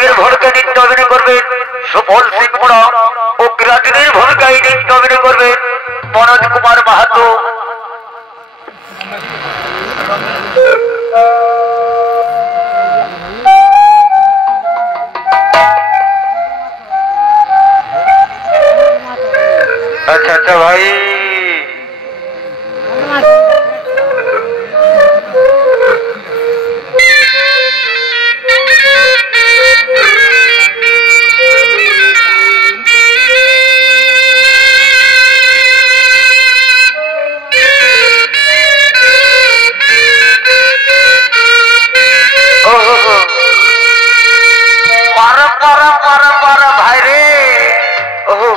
পাটের ভূমিকা নৃত্য অভিনয় করবেন সুফল সিং মোড়া ও কিরাটিনের ভূমিকায় নৃত্য অভিনয় করবেন মনোজ কুমার মাহাতো। अच्छा अच्छा भाई भाई रे ओहो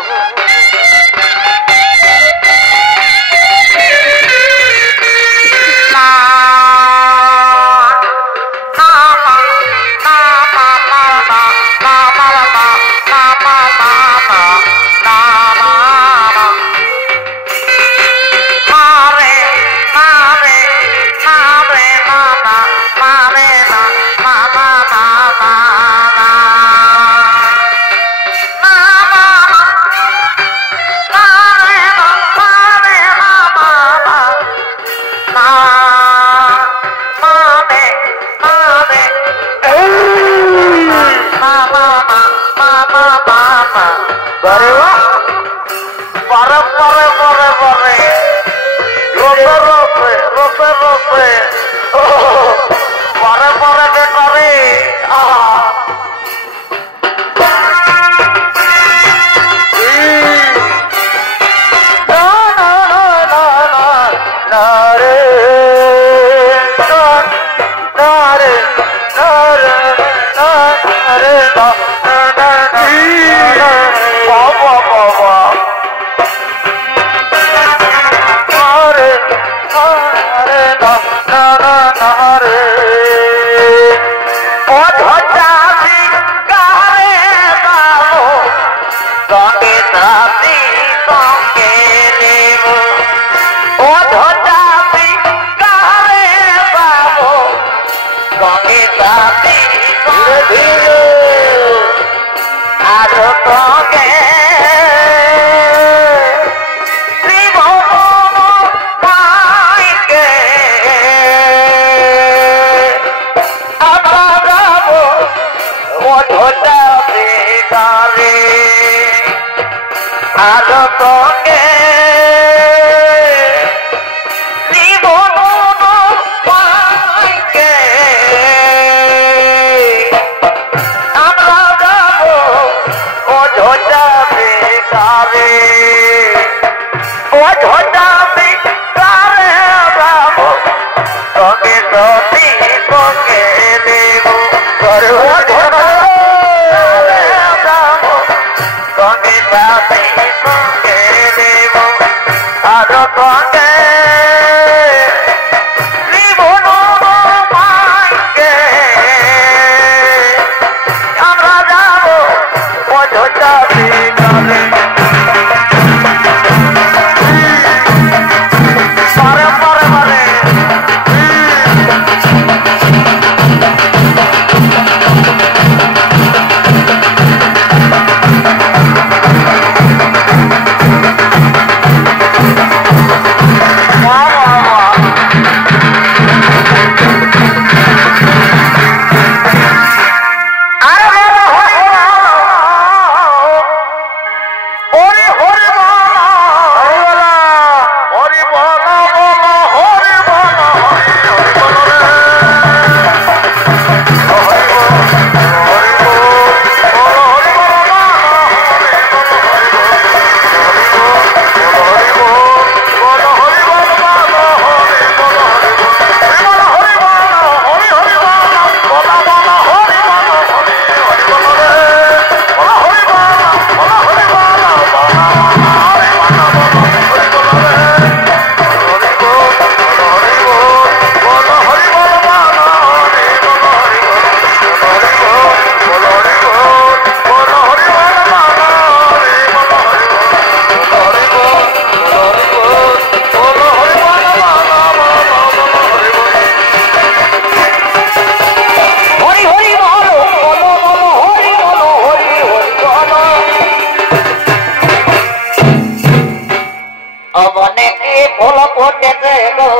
ফোটেছে গো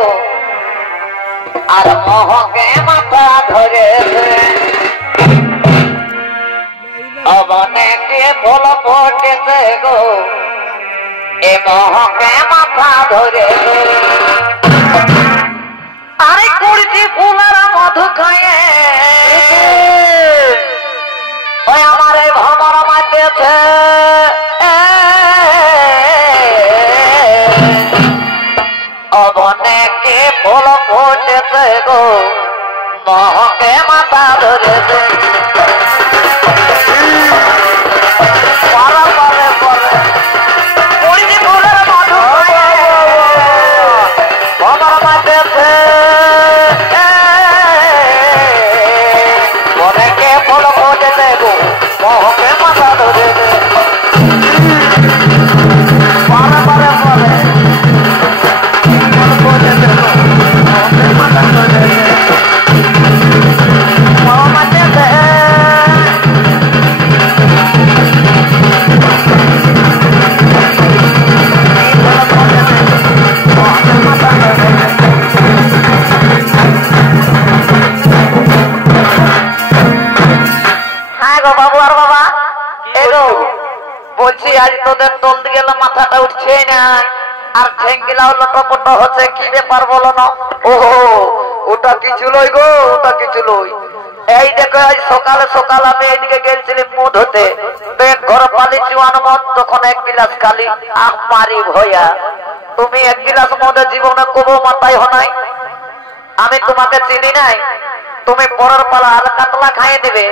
আর মোহকে মাথা ধরেছে অবনেকে ফুল ফোটেছে গো এ মোহকে মাথা ধরেছে আরে কুড়িটি ফুলের মধু খায়ে ওই আমার এই ভ্রমণ মাতেছে অবনেকে ফুল ফোটেছে গো মোহকে মাথা ধরেছে মোহকে মাথা ধরে বলছি আজ তোদের তোল দিয়ে মাথাটা উঠছে না আর ঠেঙ্গিলাও লটপট হচ্ছে কি ব্যাপার বলো না ওহো ওটা কিছু লই গো ওটা কিছু লই এই দেখো আজ সকালে সকাল আমি এইদিকে গেছিলাম মুদ হতে পেট ঘর পালি চুয়ান মদ তখন এক গিলাস খালি আখ মারি ভয়া তুমি এক গিলাস মদের জীবনে কবো মাথায় হনাই আমি তোমাকে চিনি নাই তুমি পরের পালা আর কাতলা খাইয়ে দিবে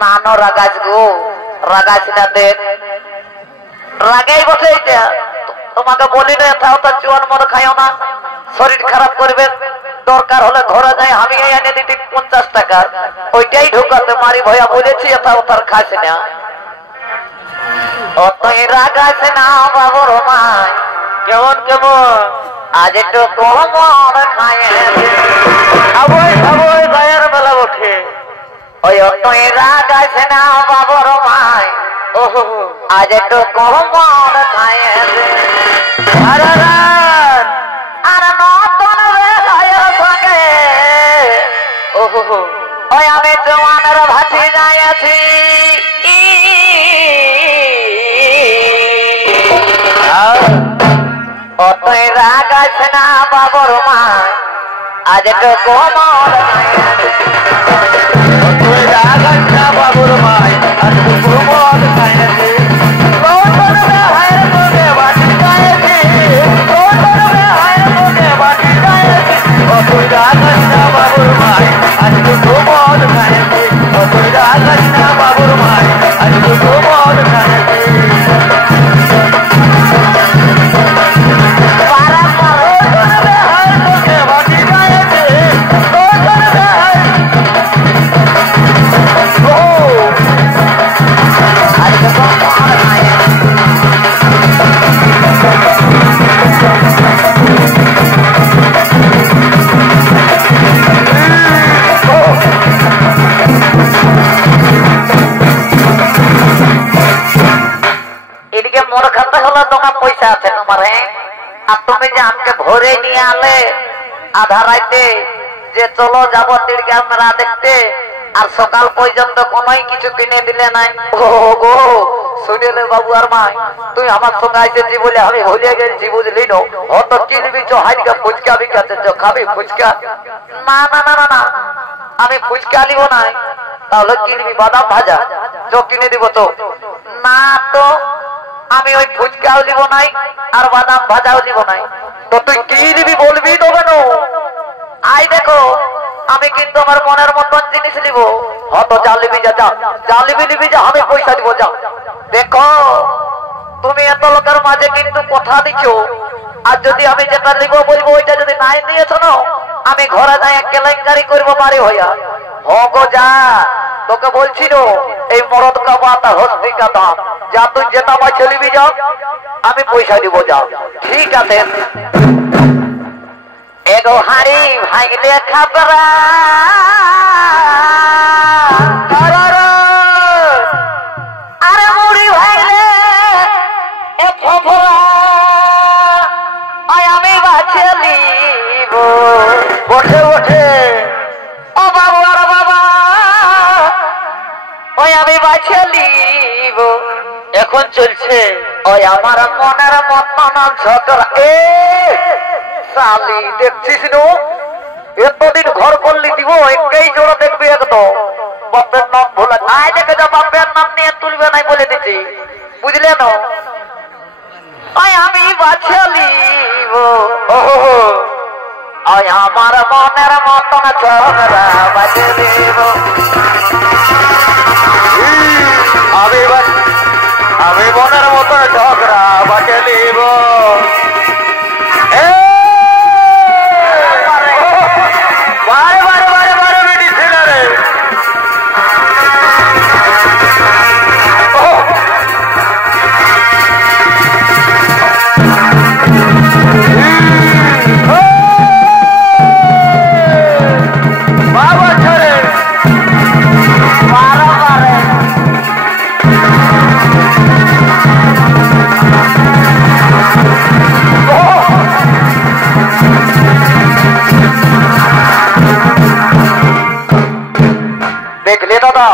নানো রাগাছ গো রাগাছ না দেখ রাগাই বসে এটা তোমাকে বলি না এত চুয়ান মদ খাইও না শরীর খারাপ করবে দরকার হলে ঘরে যাই আমি এনে দিতে 50 টাকা ওইটাই ঢোকাতে মারি ভয়া বলেছি এত তার খাস না অতই রাগাছ না বাবুর মাই কেমন কেমন আজ একটু কমর খায় খাবই খাবই গায়ের বেলা ওঠে ওই অতই রাগাছ না বাবুর মাই ওহো আজ একটু কমর খায় আরে আরে নতুন রে গায়ের সঙ্গে ওহো ওই আমি জওয়ানের ভাতি যাইছি অতই রাগাছ না বাবুর মা আজ একটু কমর অতই রাগাছ না বাবুর মা আজ একটু কমর খাইছে কোটর রে হায় তোকে বাটি গাইছে কোটর রে হায় তোকে বাটি গাইছে অতই রাগাছ না বাবুর মা আজ একটু কমর খাইছে অতই রাগাছ না বাবুর মা আজ একটু কমর খাইছে পয়সা আছে তোমার আর তুমি যে আমাকে ভরে নিয়ে আলে আধা রাইতে যে চলো যাবো তিরগাম মেলা দেখতে আর সকাল পর্যন্ত কোনোই কিছু কিনে দিলে নাই ও গো শুনিলে বাবু আর মা তুই আমার সঙ্গে আইসেছি বলে আমি ভুলে গেছি বুঝলি না অত কিনবি চো হাইকা ফুচকা বিকাতে চো খাবি ফুচকা না না না না না আমি ফুচকা নিব না তাহলে কিনবি বাদাম ভাজা চো কিনে দিব তো না তো আমি ওই ফুচকাও দিব নাই আর বাদাম ভাজাও দিব নাই তো তুই কি দিবি বলবি তো কেন আই দেখো আমি কিন্তু আমার মনের মতন জিনিস নিব হত জালিবি যা জালিবি নিবি যা আমি পয়সা দিব যা দেখো তুমি এত লোকের মাঝে কিন্তু কথা দিচ্ছ আর যদি আমি যেটা নিব বলবো ওইটা যদি নাই দিয়েছো না আমি ঘরে যাই কেলেঙ্কারি করবো বাড়ি হইয়া হগো যা তোকে বলছিল এই মরদ কা বাত আর হস্তি কা দাম যা তুই যেটা বাছে নিবি যা আমি পয়সা দিব যা ঠিক আছে এগো হাড়ি ভাঙলে খাবরা আরে মুড়ি ভাঙলে এ ফফরা আমি বাছে বাছে লিব এখন চলছে ওই আমার মনের মতন ঝগড়া এ শালি দেখছিস নো এতদিন ঘর করলি দিব একই জোড়া দেখবি একদম বাপের নাম ভোলা আয় দেখে যা বাপের নাম নিয়ে তুলবে নাই বলে দিচ্ছি বুঝলে না ওই আমি বাছে লিব ওই আমার মনের মতন ঝগড়া বাছে লিব আমি মনের মতন ঝগড়া বাজে লিব বারে বারে বারে বারে বেটি ছিল রে বাবা ছেড়ে বারে বারে দেখলে দাদা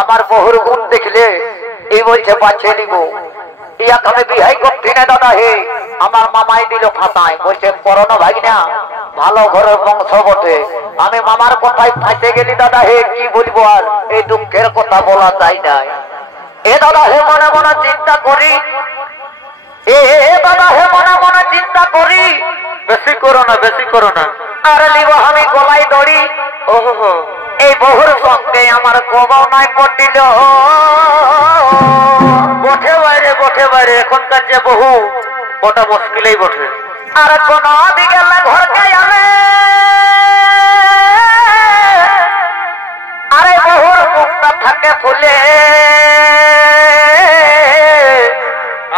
আমার বহুর গুণ দেখলে এই বলছে বাচ্চা নিব ইয়াক আমি বিহাই করছি না দাদা হে আমার মামাই দিল ফাঁসায় বলছে করোনা ভাই না ভালো ঘরের বংশ বটে আমি মামার কথায় ফাঁসে গেলি দাদা হে কি বলবো আর এই দুঃখের কথা বলা যায় না এ দাদা হে মনে মনে চিন্তা করি এ দাদা হে মনে মনে চিন্তা করি বেশি করো না বেশি করো না আর লিব আমি গলায় দড়ি ওহো এই বহুর সঙ্গে আমার কবাও নাই পটিল বঠে বাইরে এখনকার যে বহু ওটা মুশকিলেই বটে আর কোন দিকে ঘরকে যাবে আরে বহুর মুখটা থাকে ফুলে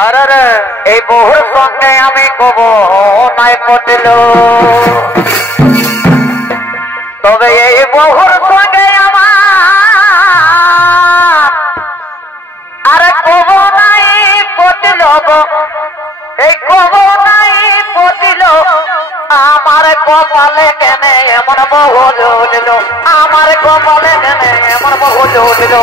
আরে এই বহুর সঙ্গে আমি কব নাই পটিল তবে এই বহুর সঙ্গে আমার আরে কব নাই পটিল এই কব নাই পটিল আমার কপালে কেন এমন বহু জুড়ল আমার কপালে কেন এমন বহু জুড়ল